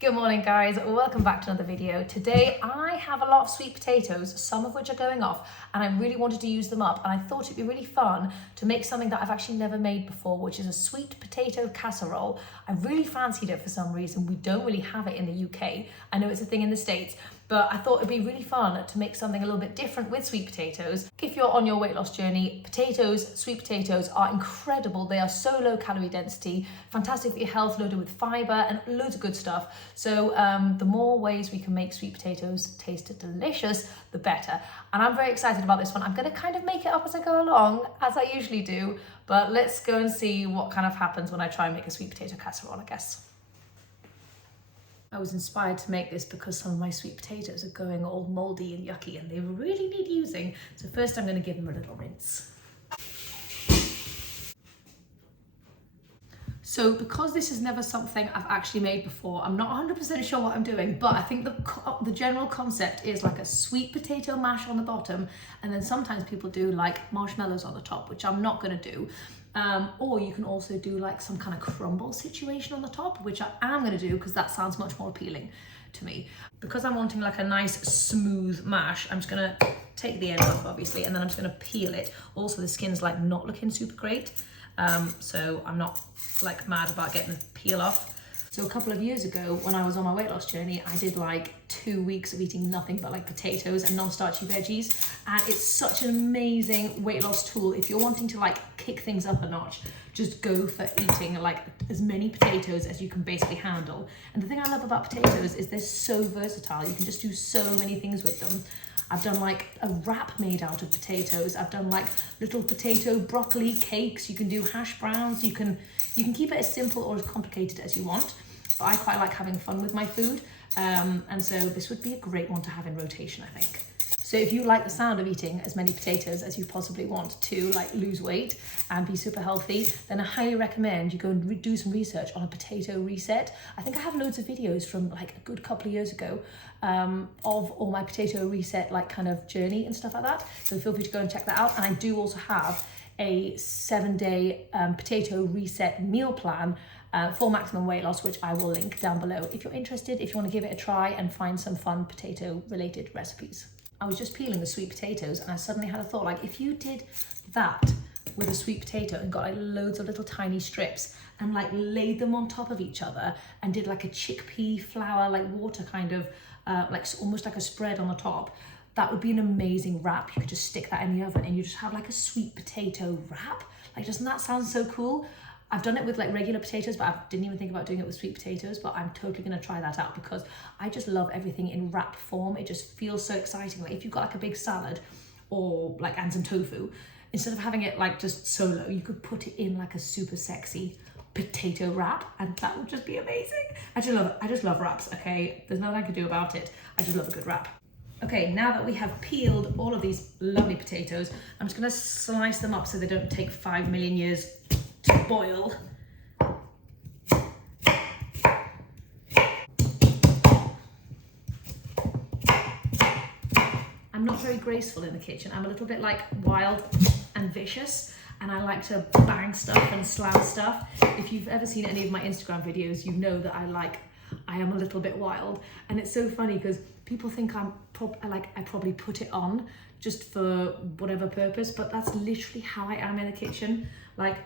Good morning guys, welcome back to another video. Today I have a lot of sweet potatoes, some of which are going off, and I really wanted to use them up, and I thought it'd be really fun to make something that I've actually never made before, which is a sweet potato casserole. I really fancied it for some reason. We don't really have it in the UK. I know it's a thing in the States, but I thought it'd be really fun to make something a little bit different with sweet potatoes. If you're on your weight loss journey, sweet potatoes are incredible. They are so low calorie density, fantastic for your health, loaded with fiber and loads of good stuff. So the more ways we can make sweet potatoes taste delicious, the better. And I'm very excited about this one. I'm gonna kind of make it up as I go along, as I usually do, but let's go and see what kind of happens when I try and make a sweet potato casserole, I guess. I was inspired to make this because some of my sweet potatoes are going all moldy and yucky and they really need using. So first I'm going to give them a little rinse. So because this is never something I've actually made before, I'm not 100% sure what I'm doing, but I think the general concept is like a sweet potato mash on the bottom, and then sometimes people do like marshmallows on the top, which I'm not going to do. Or you can also do like some kind of crumble situation on the top, which I am going to do because that sounds much more appealing to me. Because I'm wanting like a nice smooth mash, I'm just going to take the end off obviously, and then I'm just going to peel it. Also the skin's like not looking super great, so I'm not like mad about getting the peel off. So a couple of years ago when I was on my weight loss journey, I did like 2 weeks of eating nothing but like potatoes and non-starchy veggies, and it's such an amazing weight loss tool. If you're wanting to like kick things up a notch, just go for eating like as many potatoes as you can basically handle. And the thing I love about potatoes is they're so versatile. You can just do so many things with them. I've done like a wrap made out of potatoes. I've done like little potato broccoli cakes. You can do hash browns. You can keep it as simple or as complicated as you want. But I quite like having fun with my food. And so this would be a great one to have in rotation, I think. So if you like the sound of eating as many potatoes as you possibly want to like lose weight and be super healthy, then I highly recommend you go and do some research on a potato reset. I think I have loads of videos from like a good couple of years ago of all my potato reset like kind of journey and stuff like that. So feel free to go and check that out. And I do also have a 7-day potato reset meal plan for maximum weight loss, which I will link down below if you're interested, if you want to give it a try and find some fun potato related recipes. I was just peeling the sweet potatoes and I suddenly had a thought, like if you did that with a sweet potato and got like loads of little tiny strips and like laid them on top of each other and did like a chickpea flour, like water kind of, like almost like a spread on the top, that would be an amazing wrap. You could just stick that in the oven and you just have like a sweet potato wrap. Like, doesn't that sound so cool? I've done it with like regular potatoes, but I didn't even think about doing it with sweet potatoes, but I'm totally gonna try that out because I just love everything in wrap form. It just feels so exciting. Like if you've got like a big salad or like and some tofu, instead of having it like just solo, you could put it in like a super sexy potato wrap and that would just be amazing. I just love wraps, okay? There's nothing I can do about it. I just love a good wrap. Okay, now that we have peeled all of these lovely potatoes, I'm just gonna slice them up so they don't take 5 million years to boil. I'm not very graceful in the kitchen. I'm a little bit like wild and vicious, and I like to bang stuff and slam stuff. If you've ever seen any of my Instagram videos, you know that I am a little bit wild, and it's so funny because people think I probably put it on just for whatever purpose, but that's literally how I am in the kitchen. Like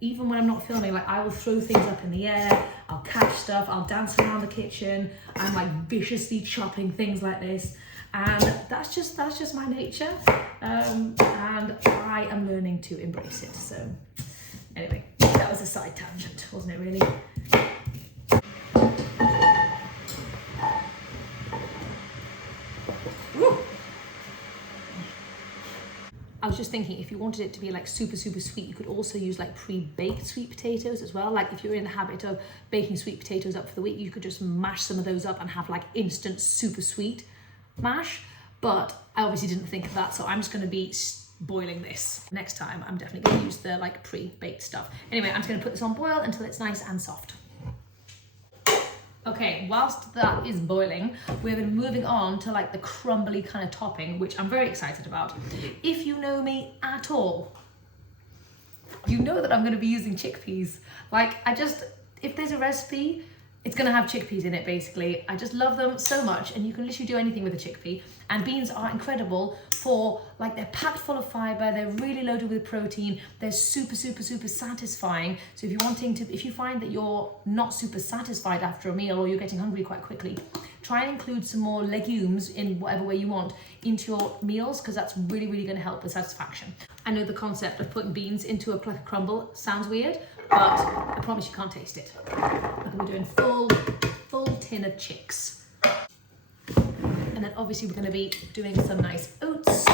even when I'm not filming, like I will throw things up in the air, I'll catch stuff, I'll dance around the kitchen, I'm like viciously chopping things like this, and that's just my nature, and I am learning to embrace it. So anyway, that was a side tangent, wasn't it really? I was just thinking, if you wanted it to be like super sweet, you could also use like pre-baked sweet potatoes as well. Like if you're in the habit of baking sweet potatoes up for the week, you could just mash some of those up and have like instant super sweet mash. But I obviously didn't think of that, so I'm just going to be boiling this. Next time I'm definitely going to use the like pre-baked stuff. Anyway, I'm just going to put this on boil until it's nice and soft. Okay, whilst that is boiling, we're then moving on to like the crumbly kind of topping, which I'm very excited about. If you know me at all, you know that I'm going to be using chickpeas. Like if there's a recipe It's gonna have chickpeas in it basically. I just love them so much, and you can literally do anything with a chickpea. And beans are incredible for, like, they're packed full of fiber, they're really loaded with protein, they're super, super, super satisfying. So if you find that you're not super satisfied after a meal, or you're getting hungry quite quickly, try and include some more legumes in whatever way you want into your meals, because that's really, really gonna help with satisfaction. I know the concept of putting beans into a crumble sounds weird, but I promise you can't taste it. Like, we're doing full tin of chicks. And then obviously we're gonna be doing some nice oats.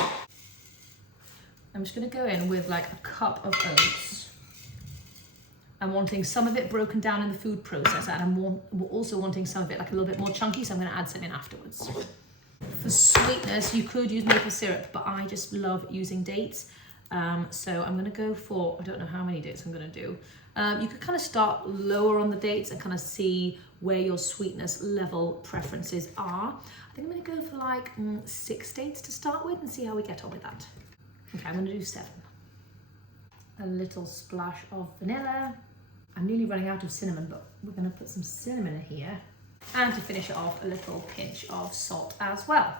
I'm just gonna go in with like a cup of oats. I'm wanting some of it broken down in the food processor, and I'm also wanting some of it like a little bit more chunky, so I'm gonna add some in afterwards. For sweetness, you could use maple syrup, but I just love using dates. So I'm gonna go for, I don't know how many dates I'm gonna do. You could kind of start lower on the dates and kind of see where your sweetness level preferences are. I think I'm gonna go for like 6 dates to start with and see how we get on with that. Okay, I'm gonna do 7. A little splash of vanilla. I'm nearly running out of cinnamon, but we're gonna put some cinnamon in here. And to finish it off, a little pinch of salt as well.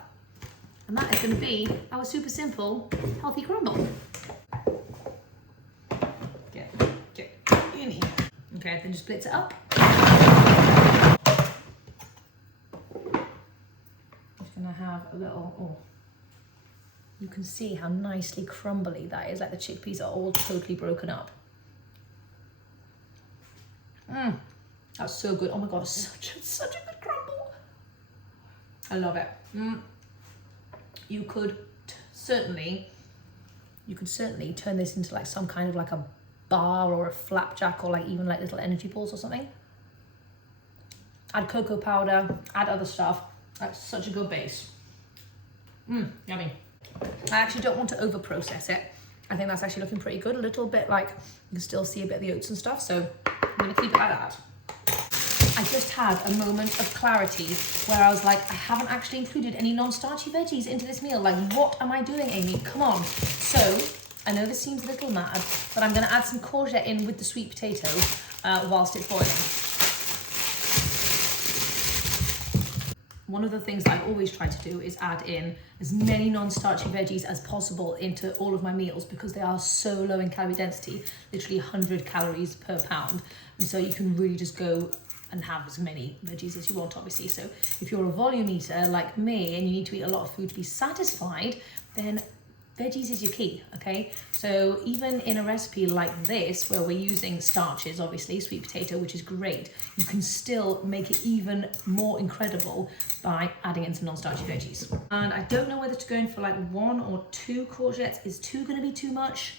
And that is gonna be our super simple, healthy crumble. Get in here. Okay, then just splits it up. Just gonna have a little, oh. You can see how nicely crumbly that is, like the chickpeas are all totally broken up. That's so good. Oh my God, such a good crumble. I love it. You could certainly turn this into like some kind of like a bar or a flapjack, or like even like little energy balls or something. Add cocoa powder, add other stuff. That's such a good base. Yummy. I actually don't want to over process it. I think that's actually looking pretty good. A little bit like, you can still see a bit of the oats and stuff, so I'm gonna keep it like that. I just had a moment of clarity where I was like, I haven't actually included any non-starchy veggies into this meal. Like, what am I doing, Amy? Come on. So, I know this seems a little mad, but I'm gonna add some courgette in with the sweet potato whilst it's boiling. One of the things that I always try to do is add in as many non-starchy veggies as possible into all of my meals, because they are so low in calorie density, literally 100 calories per pound. And so you can really just go and have as many veggies as you want, obviously. So if you're a volume eater like me and you need to eat a lot of food to be satisfied, then veggies is your key, okay? So even in a recipe like this, where we're using starches, obviously, sweet potato, which is great, you can still make it even more incredible by adding in some non-starchy veggies. And I don't know whether to go in for like 1 or 2 courgettes. Is 2 gonna be too much?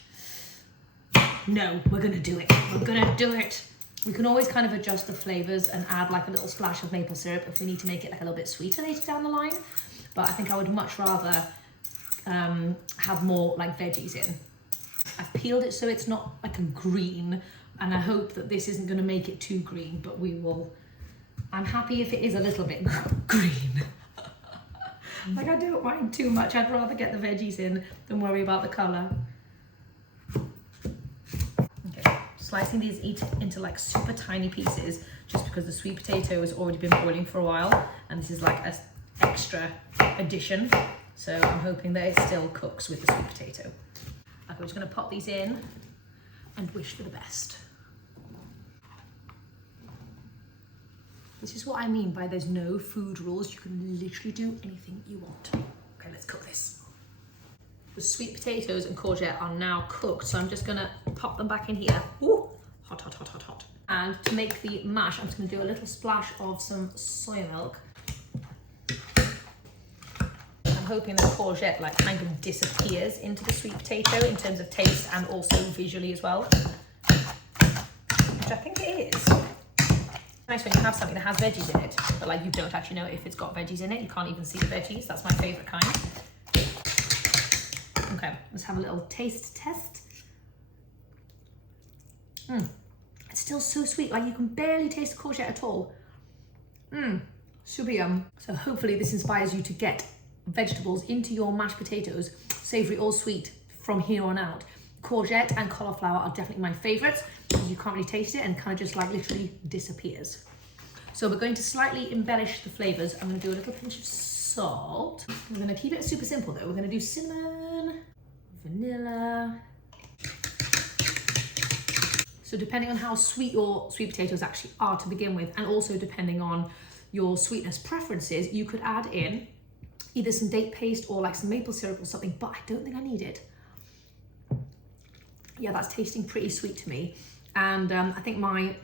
No, we're gonna do it. We're gonna do it. We can always kind of adjust the flavors and add like a little splash of maple syrup if we need to make it like a little bit sweeter later down the line. But I think I would much rather have more like veggies in. I've peeled it so it's not like a green, and I hope that this isn't going to make it too green, but we will. I'm happy if it is a little bit green. Like, I don't mind too much. I'd rather get the veggies in than worry about the colour. Okay, slicing these into like super tiny pieces, just because the sweet potato has already been boiling for a while, and this is like an extra addition. So I'm hoping that it still cooks with the sweet potato. Okay, we're just gonna pop these in and wish for the best. This is what I mean by there's no food rules. You can literally do anything you want. Okay, let's cook this. The sweet potatoes and courgette are now cooked, so I'm just gonna pop them back in here. Ooh, hot, hot, hot, hot, hot. And to make the mash, I'm just gonna do a little splash of some soy milk. Hoping the courgette like kind of disappears into the sweet potato in terms of taste and also visually as well, which I think it is. Nice when you have something that has veggies in it, but like you don't actually know if it's got veggies in it. You can't even see the veggies. That's my favorite kind. Okay, let's have a little taste test. It's still so sweet. Like, you can barely taste the courgette at all. Super yum. So hopefully this inspires you to get vegetables into your mashed potatoes, savory or sweet, from here on out. Courgette and cauliflower are definitely my favorites, because you can't really taste it and kind of just like literally disappears. So we're going to slightly embellish the flavors. I'm going to do a little pinch of salt. We're going to keep it super simple though. We're going to do cinnamon, vanilla. So depending on how sweet your sweet potatoes actually are to begin with, and also depending on your sweetness preferences, you could add in either some date paste or like some maple syrup or something, but I don't think I need it. Yeah, that's tasting pretty sweet to me. And I think my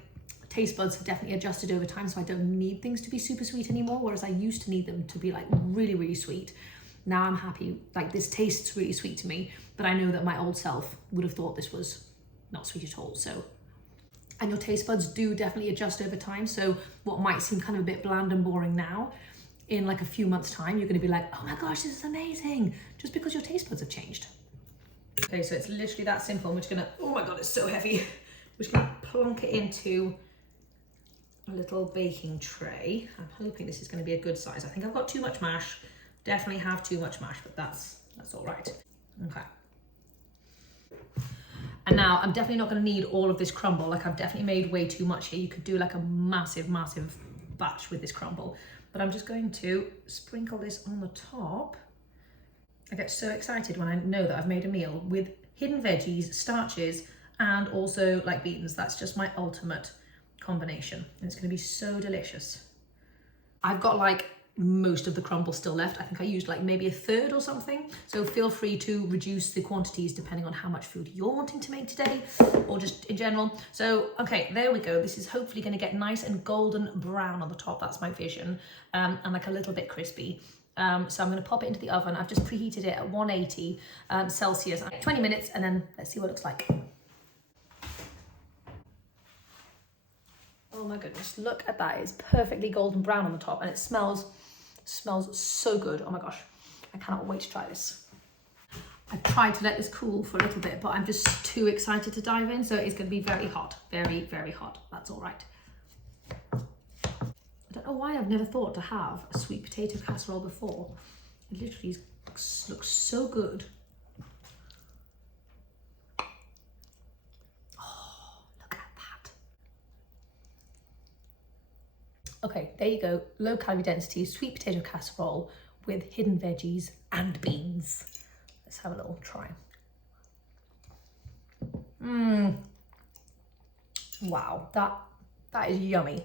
taste buds have definitely adjusted over time, so I don't need things to be super sweet anymore, whereas I used to need them to be like really, really sweet. Now I'm happy, like this tastes really sweet to me, but I know that my old self would have thought this was not sweet at all. So, and your taste buds do definitely adjust over time. So what might seem kind of a bit bland and boring now, in like a few months time, you're gonna be like, oh my gosh, this is amazing, just because your taste buds have changed. Okay, so it's literally that simple. I'm just gonna, oh my God, it's so heavy. I'm just gonna plonk it into a little baking tray. I'm hoping this is gonna be a good size. I think I've got too much mash. Definitely have too much mash, but that's all right. Okay. And now I'm definitely not gonna need all of this crumble. Like I've definitely made way too much here. You could do like a massive, massive batch with this crumble, but I'm just going to sprinkle this on the top. I get so excited when I know that I've made a meal with hidden veggies, starches, and also like beans. That's just my ultimate combination. And it's gonna be so delicious. I've got like most of the crumble still left. I think I used like maybe a third or something. So feel free to reduce the quantities depending on how much food you're wanting to make today or just in general. So, okay, there we go. This is hopefully gonna get nice and golden brown on the top. That's my vision. And like a little bit crispy. So I'm going to pop it into the oven. I've just preheated it at 180 Celsius, 20 minutes, and then let's see what it looks like. Oh my goodness, look at that. It's perfectly golden brown on the top, and it smells so good. Oh my gosh, I cannot wait to try this. I've tried to let this cool for a little bit, but I'm just too excited to dive in. So it's going to be very hot, very, very hot. That's all right. I don't know why I've never thought to have a sweet potato casserole before. It literally looks so good. Oh, look at that. Okay, there you go. Low calorie density sweet potato casserole with hidden veggies and beans. Let's have a little try. Wow, that is yummy.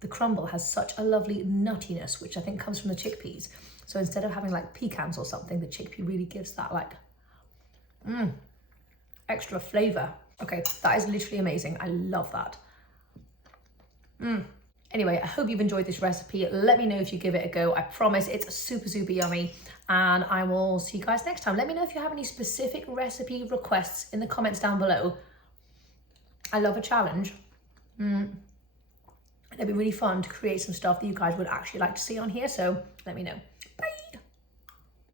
The crumble has such a lovely nuttiness, which I think comes from the chickpeas. So instead of having like pecans or something, the chickpea really gives that like extra flavor. Okay, that is literally amazing. I love that. Anyway, I hope you've enjoyed this recipe. Let me know if you give it a go. I promise it's super, super yummy. And I will see you guys next time. Let me know if you have any specific recipe requests in the comments down below. I love a challenge. It'd be really fun to create some stuff that you guys would actually like to see on here, so let me know.